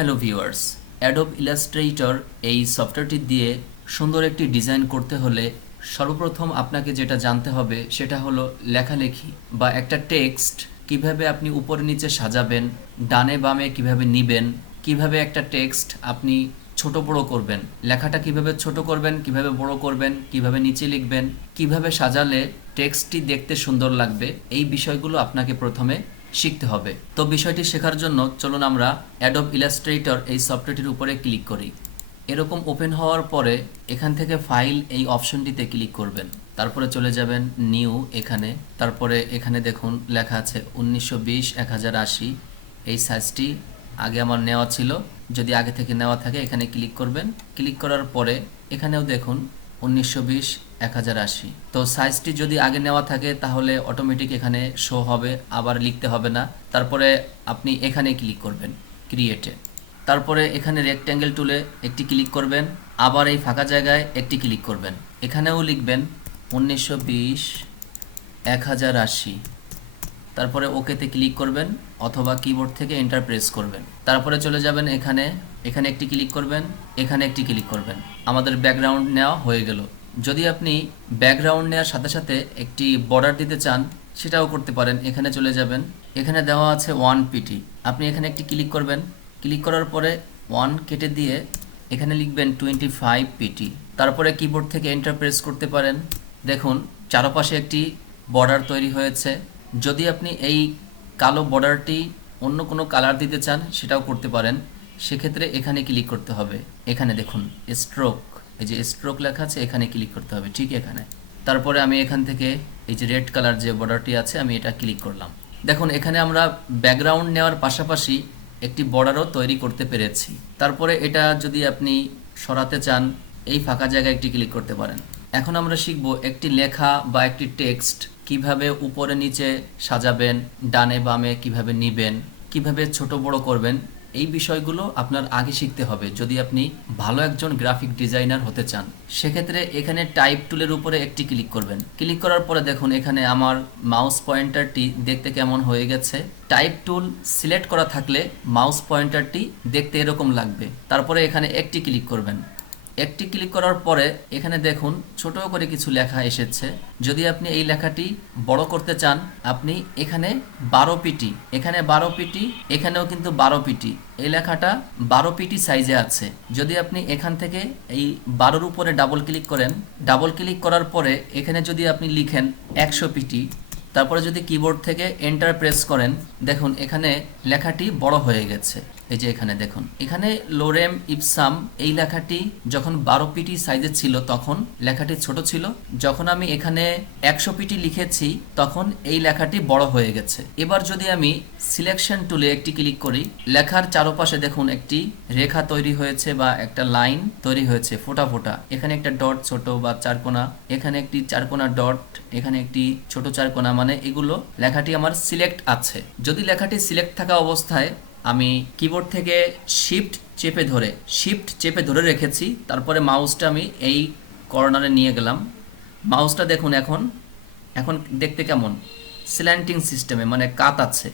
Hello viewers Adobe Illustrator এই সফটওয়্যারটি দিয়ে সুন্দর একটি ডিজাইন করতে হলে সর্বপ্রথম আপনাকে যেটা জানতে হবে সেটা হলো লেখালেখি বা একটা টেক্সট কীভাবে আপনি উপরে নিচে সাজাবেন, ডানে বামে কীভাবে নিবেন, কীভাবে একটা টেক্সট আপনি ছোট বড় করবেন, লেখাটা কীভাবে ছোট করবেন, কীভাবে বড় করবেন, কীভাবে নিচে লিখবেন, কীভাবে সাজালে টেক্সটটি দেখতে সুন্দর লাগবে, এই বিষয়গুলো আপনাকে প্রথমে শিখতে হবে। তো বিষয়টি শেখার জন্য চলুন আমরা অ্যাডোব ইলাস্ট্রেটর এই সফটওয়্যারটির উপরে ক্লিক করি। এরকম ওপেন হওয়ার পরে এখান থেকে ফাইল এই অপশনটিতে ক্লিক করবেন। তারপরে চলে যাবেন নিউ এখানে। তারপরে এখানে দেখুন লেখা আছে উনিশশো বিশ এই সাইজটি আগে আমার নেওয়া ছিল। যদি আগে থেকে নেওয়া থাকে এখানে ক্লিক করবেন। ক্লিক করার পরে এখানেও দেখুন উনিশশো বিশ, এক হাজার আশি। তো সাইজটি যদি আগে নেওয়া থাকে, তাহলে অটোমেটিক এখানে শো হবে, আবার লিখতে হবে না। তারপরে আপনি এখানে ক্লিক করবেন ক্রিয়েটে তারপরে এখানে রেক্ট্যাঙ্গেল টুলে একটি ক্লিক করবেন, আবার এই ফাঁকা জায়গায় একটি ক্লিক করবেন। এখানেও লিখবেন, উনিশশো বিশ, এক হাজার আশি। তারপরে ওকেতে ক্লিক করবেন অথবা কিবোর্ড থেকে এন্টার প্রেস করবেন। তারপরে চলে যাবেন এখানে এখানে একটি ক্লিক করবেন, এখানে একটি ক্লিক করবেন। আমাদের ব্যাকগ্রাউন্ড নেওয়া হয়ে গেল। যদি আপনি ব্যাকগ্রাউন্ড নেওয়ার সাথে সাথে একটি বর্ডার দিতে চান, সেটাও করতে পারেন। এখানে চলে যাবেন। এখানে দেওয়া আছে ওয়ান পিটি আপনি এখানে একটি ক্লিক করবেন। ক্লিক করার পরে ওয়ান কেটে দিয়ে এখানে লিখবেন টোয়েন্টি ফাইভ পিটি তারপরে কিবোর্ড থেকে এন্টার প্রেস করতে পারেন। দেখুন, চারপাশে একটি বর্ডার তৈরি হয়েছে। যদি আপনি এই কালো বর্ডারটি অন্য কোনো কালার দিতে চান, সেটাও করতে পারেন। সেক্ষেত্রে এখানে ক্লিক করতে হবে। এখানে দেখুন স্ট্রোক এই যে স্ট্রোক লেখা আছে, এখানে ক্লিক করতে হবে, ঠিক এখানে। তারপরে আমি এখান থেকে এই যে রেড কালার যে বর্ডারটি আছে, আমি এটা ক্লিক করলাম। দেখুন, এখানে আমরা ব্যাকগ্রাউন্ড নেওয়ার পাশাপাশি একটি বর্ডারও তৈরি করতে পেরেছি। তারপরে এটা যদি আপনি সরাতে চান, এই ফাঁকা জায়গায় একটি ক্লিক করতে পারেন। এখন আমরা শিখব একটি লেখা বা একটি টেক্সট কীভাবে উপরে নিচে সাজাবেন, ডানে বামে কীভাবে নিবেন, কীভাবে ছোট বড় করবেন, এই বিষয়গুলো আপনার আগে শিখতে হবে যদি আপনি ভালো একজন গ্রাফিক ডিজাইনার হতে চান। সেক্ষেত্রে এখানে টাইপ টুলের উপরে একটি ক্লিক করবেন। ক্লিক করার পরে দেখুন এখানে আমার মাউস পয়েন্টারটি দেখতে কেমন হয়ে গেছে। টাইপ টুল সিলেক্ট করা থাকলে মাউস পয়েন্টারটি দেখতে এরকম লাগবে। তারপরে এখানে একটি ক্লিক করবেন। একটি ক্লিক করার পরে এখানে দেখুন ছোট করে কিছু লেখা এসেছে। যদি আপনি এই লেখাটি বড় করতে চান, আপনি এখানে বারো পিটি, এখানে বারো পিটি, এখানেও কিন্তু বারো পিটি। এই লেখাটা বারো পিটি সাইজে আছে। যদি আপনি এখান থেকে এই বারোর উপরে ডাবল ক্লিক করেন ডাবল ক্লিক করার পরে এখানে যদি আপনি লিখেন একশো পিটি, তারপরে যদি কিবোর্ড থেকে এন্টার প্রেস করেন, দেখুন এখানে লেখাটি বড় হয়ে গেছে। এই যে এখানে দেখুন, এখানে লোরেম, ইপসাম এই লেখাটি যখন বারো পিটি সাইজের ছিল তখন, লেখাটি ছোট ছিল, যখন আমি এখানে একশো পিটি লিখেছি তখন এই লেখাটি বড় হয়ে গেছে। এবার যদি আমি সিলেকশন টুলে একটি ক্লিক করি, লেখার চারপাশে দেখুন একটি রেখা তৈরি হয়েছে বা একটা লাইন তৈরি হয়েছে, ফোটা ফোটা। এখানে একটা ডট ছোট বা চারকোনা, এখানে একটি চারকোনা ডট এখানে একটি ছোট চারকোনা মানে এগুলো লেখাটি আমার সিলেক্ট আছে। যদি লেখাটি সিলেক্ট থাকা অবস্থায় আমি কিবোর্ড থেকে শিফট চেপে ধরে শিফট চেপে ধরে রেখেছি, তারপরে মাউসটা আমি এই কর্নারে নিয়ে গেলাম। মাউসটা দেখুন এখন এখন দেখতে কেমন? স্ল্যান্টিং সিস্টেমে মানে কাত আছে।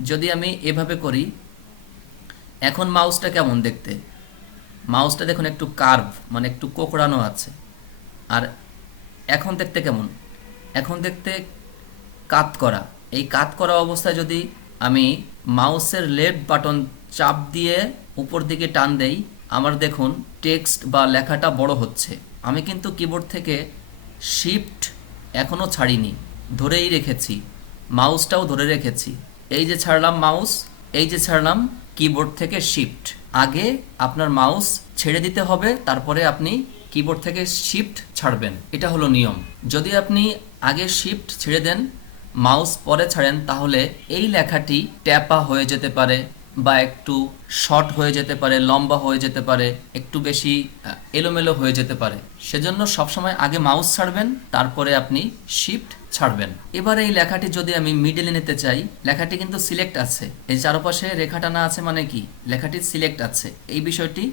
যদি আমি এভাবে করি, এখন মাউসটা কেমন দেখতে? মাউসটা দেখুন একটু কার্ভ মানে একটু কোকড়ানো আছে। আর এখন দেখতে কেমন? এখন দেখতে কাত করা। এই কাত করা অবস্থায় যদি আমি মাউসের লেফট বাটন চাপ দিয়ে উপর দিকে টান দেই, আমার দেখুন টেক্সট বা লেখাটা বড় হচ্ছে। আমি কিন্তু কিবোর্ড থেকে শিফট এখনও ছাড়িনি, ধরেই রেখেছি, মাউসটাও ধরে রেখেছি। এই যে ছাড়লাম মাউস, এই যে ছাড়লাম কিবোর্ড থেকে শিফট। আগে আপনার মাউস ছেড়ে দিতে হবে, তারপরে আপনি কিবোর্ড থেকে শিফট ছাড়বেন। এটা হলো নিয়ম। যদি আপনি আগে শিফট ছেড়ে দেন মাউস পরে ছাড়েন, তাহলে এই লেখাটি ট্যাপা হয়ে যেতে পারে বা একটু শর্ট হয়ে যেতে পারে, লম্বা হয়ে যেতে পারে, একটু বেশি এলোমেলো হয়ে যেতে পারে। সেজন্য সবসময় আগে মাউস ছাড়বেন, তারপরে আপনি শিফট ছাড়বেন। এবার এই লেখাটি যদি আমি মিডলে নিতে চাই, লেখাটি কিন্তু সিলেক্ট আছে। এই চারপাশে রেখাটা না আছে মানে কি? লেখাটি সিলেক্ট আছে। এই বিষয়টি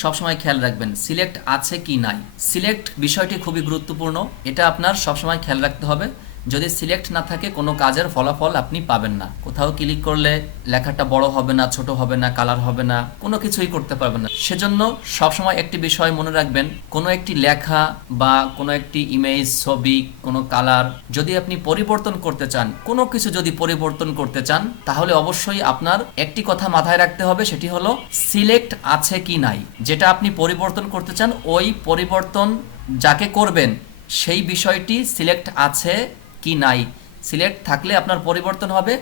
সবসময় খেয়াল রাখবেন, সিলেক্ট আছে কি নাই। সিলেক্ট বিষয়টি খুবই গুরুত্বপূর্ণ, এটা আপনার সবসময় খেয়াল রাখতে হবে। যদি সিলেক্ট না থাকে, কোনো কাজের ফলাফল আপনি পাবেন না। কোথাও ক্লিক করলে লেখাটা বড় হবে না, ছোট হবে না কালার হবে না, কোনো কিছুই করতে পারবেন না। সেজন্য সবসময় একটি বিষয় মনে রাখবেন, কোনো একটি লেখা বা কোনো একটি ইমেজ ছবি, কোনো কালার যদি আপনি পরিবর্তন করতে চান, কোনো কিছু যদি পরিবর্তন করতে চান, তাহলে অবশ্যই আপনার একটি কথা মাথায় রাখতে হবে, সেটি হলো সিলেক্ট আছে কি নাই। যেটা আপনি পরিবর্তন করতে চান, ওই পরিবর্তন যাকে করবেন, সেই বিষয়টি সিলেক্ট আছে কি নাই? সিলেক্ট থাকলে আপনার পরিবর্তন হবে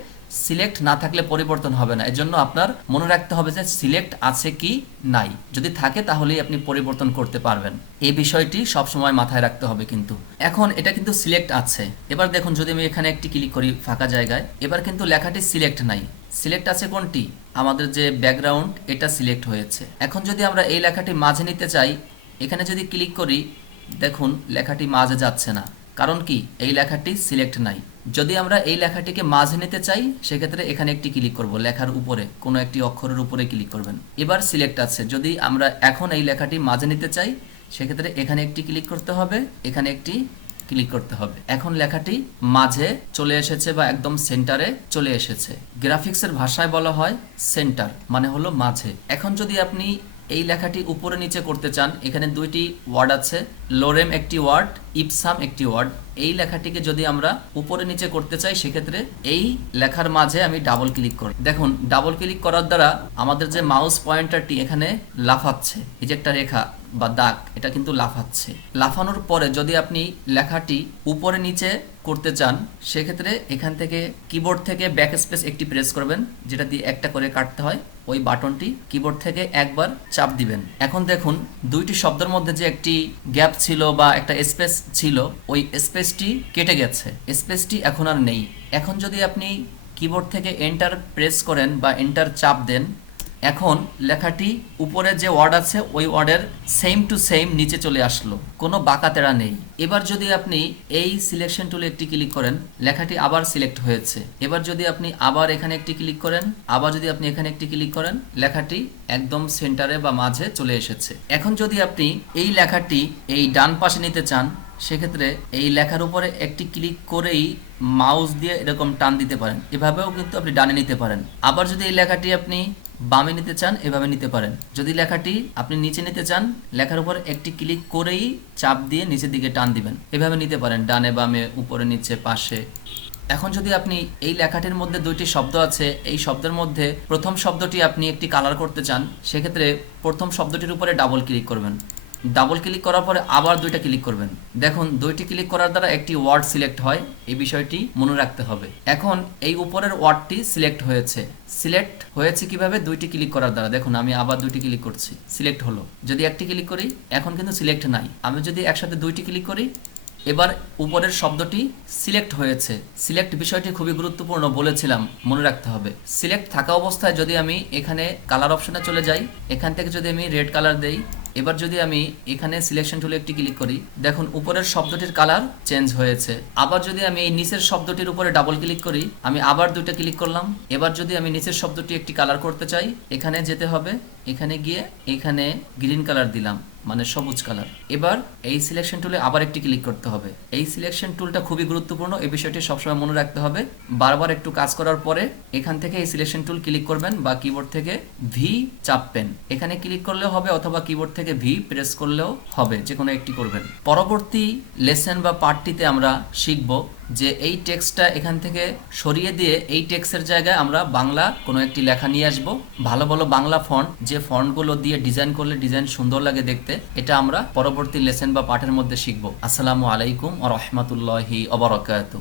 সিলেক্ট না থাকলে পরিবর্তন হবে না। এজন্য আপনার মনে রাখতে হবে যে সিলেক্ট আছে কি নাই। যদি থাকে তাহলেই আপনি পরিবর্তন করতে পারবেন। এই বিষয়টি সবসময় মাথায় রাখতে হবে কিন্তু। এখন এটা কিন্তু সিলেক্ট আছে। এবার দেখুন, যদি আমি এখানে একটি ক্লিক করি ফাঁকা জায়গায়, এবার কিন্তু লেখাটি সিলেক্ট নাই। সিলেক্ট আছে কোনটি? আমাদের যে ব্যাকগ্রাউন্ড এটা সিলেক্ট হয়েছে। এখন যদি আমরা এই লেখাটি মাঝে নিতে চাই, এখানে যদি ক্লিক করি, দেখুন, লেখাটি মাঝে যাচ্ছে না। কারণ কি, এই লেখাটি সিলেক্ট নাই। যদি আমরা এই লেখাটিকে মাঝে নিতে চাই, সেক্ষেত্রে এখানে একটি ক্লিক করব, লেখার উপরে, কোনো একটি অক্ষরের উপরে ক্লিক করবেন। এবার সিলেক্ট আছে, যদি আমরা এখন এই লেখাটি মাঝে নিতে চাই, সেক্ষেত্রে এখানে একটি ক্লিক করতে হবে, এখানে একটি ক্লিক করতে হবে। এখন লেখাটি মাঝে চলে এসেছে বা একদম সেন্টারে চলে এসেছে। গ্রাফিক্সের ভাষায় বলা হয় সেন্টার মানে হলো মাঝে। এখন যদি আপনি এই লেখাটি উপরে নিচে করতে চান, এখানে দুইটি ওয়ার্ড আছে, লোরেম একটি ওয়ার্ড, ইপসাম একটি ওয়ার্ড। এই লেখাটিকে যদি আমরা উপরে নিচে করতে চাই, সেক্ষেত্রে এই লেখার মাঝে আমি ডাবল ক্লিক করি দেখুন ডাবল ক্লিক করার দ্বারা আমাদের যে মাউস পয়েন্টারটি এখানে লাফাচ্ছে, এই যে একটা রেখা বা দাগ, এটা কিন্তু লাফাচ্ছে। লাফানোর পরে যদি আপনি লেখাটি উপরে নিচে করতে চান, সেক্ষেত্রে এখান থেকে কিবোর্ড থেকে ব্যাক স্পেস একটি প্রেস করবেন, যেটা দিয়ে একটা করে কাটতে হয়। ওই বাটনটি কিবোর্ড থেকে একবার চাপ দিবেন। এখন দেখুন, দুইটি শব্দের মধ্যে যে একটি গ্যাপ ছিল বা একটা স্পেস ছিল, ওই স্পেসটি কেটে গেছে। স্পেসটি এখন আর নেই। এখন যদি আপনি কিবোর্ড থেকে এন্টার প্রেস করেন বা এন্টার চাপ দেন এখন লেখাটি উপরে যে ওয়ার্ড আছে, ওই ওয়ার্ডের সেম টু সেম নিচে চলে আসলো। কোনো বাঁকা তেড়া নেই। এবার যদি আপনি এই সিলেকশন টুলে একটি ক্লিক করেন, লেখাটি আবার সিলেক্ট হয়েছে। এবার যদি আপনি আবার এখানে একটি ক্লিক করেন, আবার যদি আপনি এখানে একটি ক্লিক করেন, লেখাটি একদম সেন্টারে বা মাঝে চলে এসেছে। এখন যদি আপনি এই লেখাটি এই ডান পাশে নিতে চান, সেক্ষেত্রে এই লেখার উপরে একটি ক্লিক করেই মাউস দিয়ে এরকম টান দিতে পারেন। এভাবেও কিন্তু আপনি ডানে নিতে পারেন। আবার যদি এই লেখাটি আপনি বামে নিতে চান, এভাবে নিতে পারেন। যদি লেখাটি আপনি নিচে নিতে চান, লেখার উপর একটি ক্লিক করেই চাপ দিয়ে নিচের দিকে টান দিবেন। এভাবে নিতে পারেন, ডানে, বামে, উপরে, নিচে, পাশে। এখন যদি আপনি এই লেখাটির মধ্যে দুইটি শব্দ আছে, এই শব্দের মধ্যে প্রথম শব্দটি আপনি একটি কালার করতে চান, সেক্ষেত্রে প্রথম শব্দটির উপরে ডাবল ক্লিক করবেন। ডাবল ক্লিক করার পরে আবার দুইটা ক্লিক করবেন। দেখুন, দুইটি ক্লিক করার দ্বারা একটি ওয়ার্ড সিলেক্ট হয়, এই বিষয়টি মনে রাখতে হবে। এখন এই উপরের ওয়ার্ডটি সিলেক্ট হয়েছে। সিলেক্ট হয়েছে কীভাবে? দুইটি ক্লিক করার দ্বারা। দেখুন, আমি আবার দুইটি ক্লিক করছি। সিলেক্ট হলো। যদি একটি ক্লিক করি, এখন কিন্তু সিলেক্ট নাই। আমি যদি একসাথে দুইটি ক্লিক করি, এবার উপরের শব্দটি সিলেক্ট হয়েছে। সিলেক্ট বিষয়টি খুবই গুরুত্বপূর্ণ বলেছিলাম, মনে রাখতে হবে। সিলেক্ট থাকা অবস্থায় যদি আমি এখানে কালার অপশনে চলে যাই, এখান থেকে যদি আমি রেড কালার দেই এবার যদি আমি এখানে সিলেকশন টুলে একটি ক্লিক করি, দেখুন উপরের শব্দটির কালার চেঞ্জ হয়েছে। আবার যদি আমি এই নিচের শব্দটির উপরে ডাবল ক্লিক করি, আমি আবার দুইটা ক্লিক করলাম। এবার যদি আমি নিচের শব্দটি একটি কালার করতে চাই, এখানে যেতে হবে এখানে গিয়ে এখানে গ্রিন কালার দিলাম মানে সবুজ কালার এবার এই সিলেকশন টুলে আবার একটি ক্লিক করতে হবে। এই সিলেকশন টুলটা খুবই গুরুত্বপূর্ণ, এই বিষয়টি সবসময় মনে রাখতে হবে। বারবার একটু কাজ করার পরে এখান থেকে এই সিলেকশন টুল ক্লিক করবেন বা কিবোর্ড থেকে ভি চাপবেন এখানে ক্লিক করলেও হবে অথবা কিবোর্ড থেকে ভি প্রেস করলেও হবে যে কোনো একটি করবেন। পরবর্তী লেসন বা পার্টটিতে আমরা শিখব যে এই টেক্সটটা এখান থেকে সরিয়ে দিয়ে এই টেক্সের জায়গায় আমরা বাংলা কোনো একটি লেখা নিয়ে আসব। ভালো ভালো বাংলা ফন্ট যে ফন্টগুলো দিয়ে ডিজাইন করলে ডিজাইন সুন্দর লাগে দেখতে, এটা আমরা পরবর্তী লেসেন বা পাঠের মধ্যে শিখব। আসসালামু আলাইকুম ও রহমতুল্লাহি অবরকাত